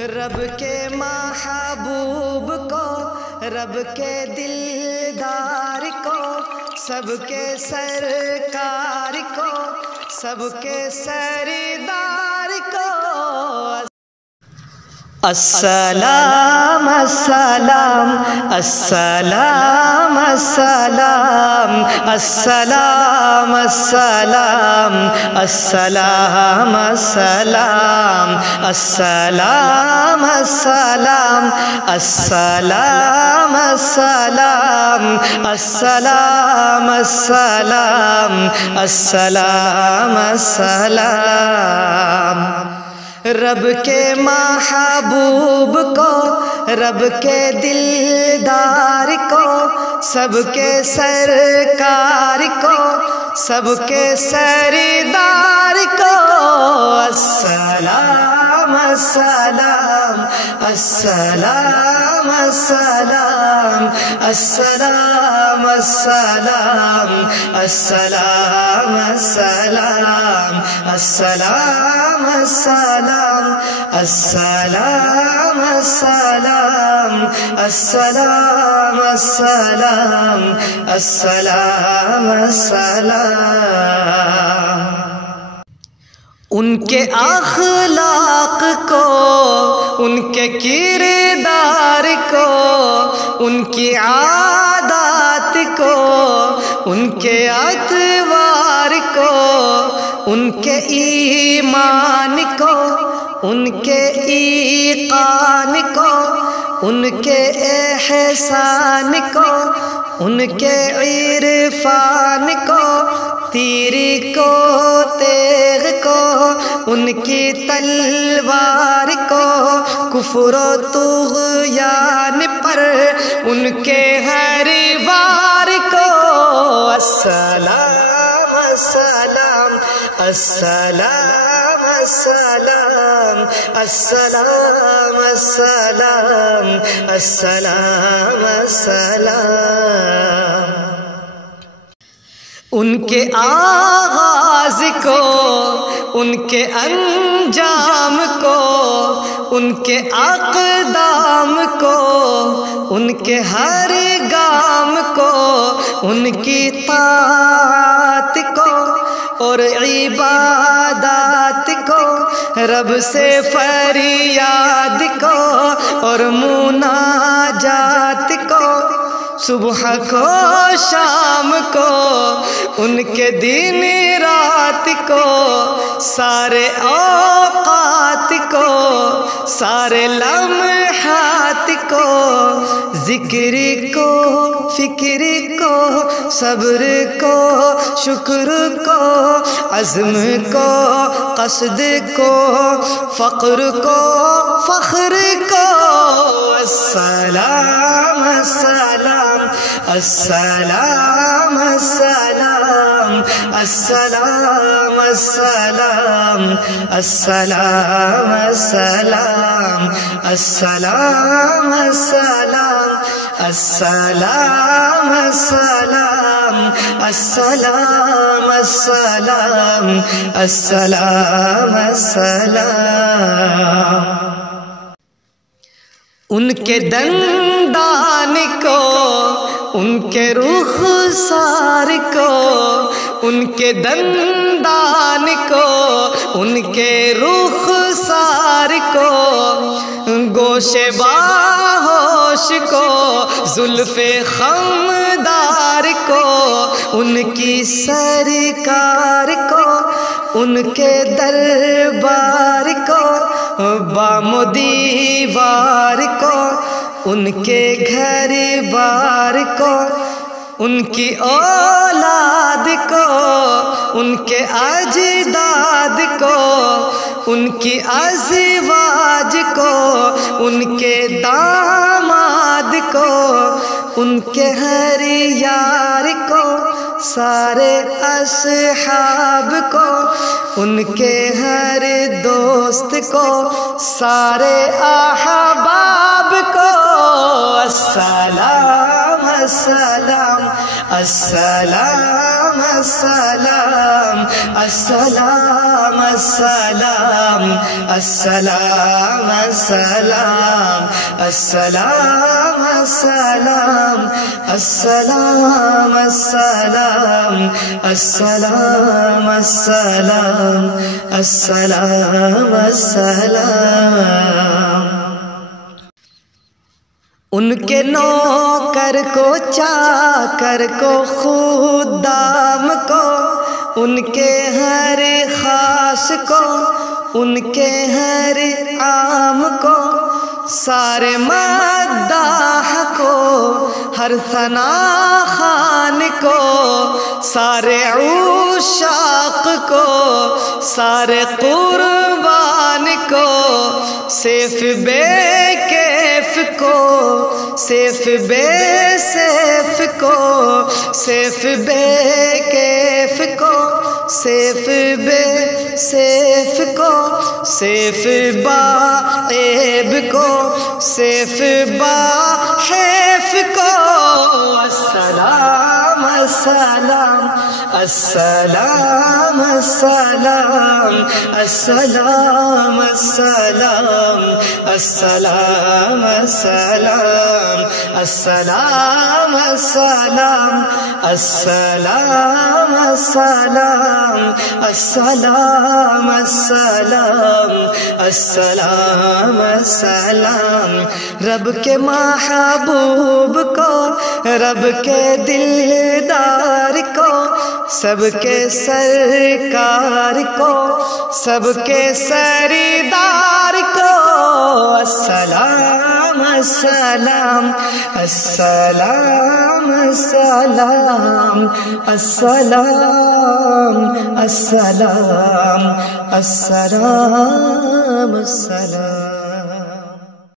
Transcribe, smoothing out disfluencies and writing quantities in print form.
رب کے محبوب کو، رب کے دلدار کو، سب کے سرکار کو، سب کے سردار کو السلام السلام السلام السلام السلام السلام السلام السلام السلام السلام السلام السلام السلام السلام السلام السلام رب کے محبوب کو، رب کے دلدار کو، سب کے سرکار کو، سب کے سردار کو السلام السلام السلام السلام السلام السلام السلام السلام السلام السلام السلام السلام السلام السلام السلام السلام ان کے اخلاق کو، ان کے کردار کو، ان کی عادات کو، ان کے اطوار کو، ان کے ایمان کو، ان کے ایقان کو، ان کے احسان کو، ان کے عرفان کو، تیر کو تیغ کو، ان کی تلوار کو، کفر و طغیان پر ان کے ہر وار کو السلام السلام السلام السلام السلام السلام السلام السلام ان کے آغاز کو، ان کے انجام کو، ان کے اقدام کو، ان کے ہر گام کو، ان کی طاعت کو اور عبادات کو، رب سے فریاد کو اور مناجات کو، صبح کو شام کو، ان کے دن رات کو، سارے اوقات کو، سارے لمحات کو، ذکر کو، فکر کو، صبر کو، شکر کو، عزم کو، قصد کو، فقر کو، فخر کو السلام السلام السلام السلام السلام السلام السلام السلام السلام السلام السلام السلام السلام السلام السلام السلام ان کے دندان کو، ان کے رخسار کو، ان کے دندان کو، ان کے رخسار کو، گوش باہوش کو، زلف خمدار کو، ان کی سرکار کو، ان کے دربار کو، بام و دیوار کو، ان کے گھر بار کو، ان کی اولاد کو، ان کے اجداد کو، ان کی ازواج کو، ان کے داماد کو، ان کے ہر یار کو، سارے اصحاب کو، ان کے ہر دوست کو، سارے احباب کو السلام السلام السلام السلام السلام السلام السلام السلام السلام السلام السلام السلام السلام السلام السلام السلام ان کے نوکر کو چاکر کو خدام کو ان کے ہر خاص کو ان کے ہر عام کو سارے مداح کو ہر ثنا خان کو سارے عشاق کو سارے قربان کو سیف بے کیف کو سیف بے سیف کو سیف بے کیف کو سیف بے سیف کو سیف با عیب کو سیف با حیف کو السلام السلام السلام السلام السلام السلام السلام السلام السلام السلام السلام السلام السلام السلام السلام السلام رب کے محبوب کو رب کے دلدار کو سب کے سرکار کو سب کے سردار کو السلام السلام السلام السلام السلام السلام السلام السلام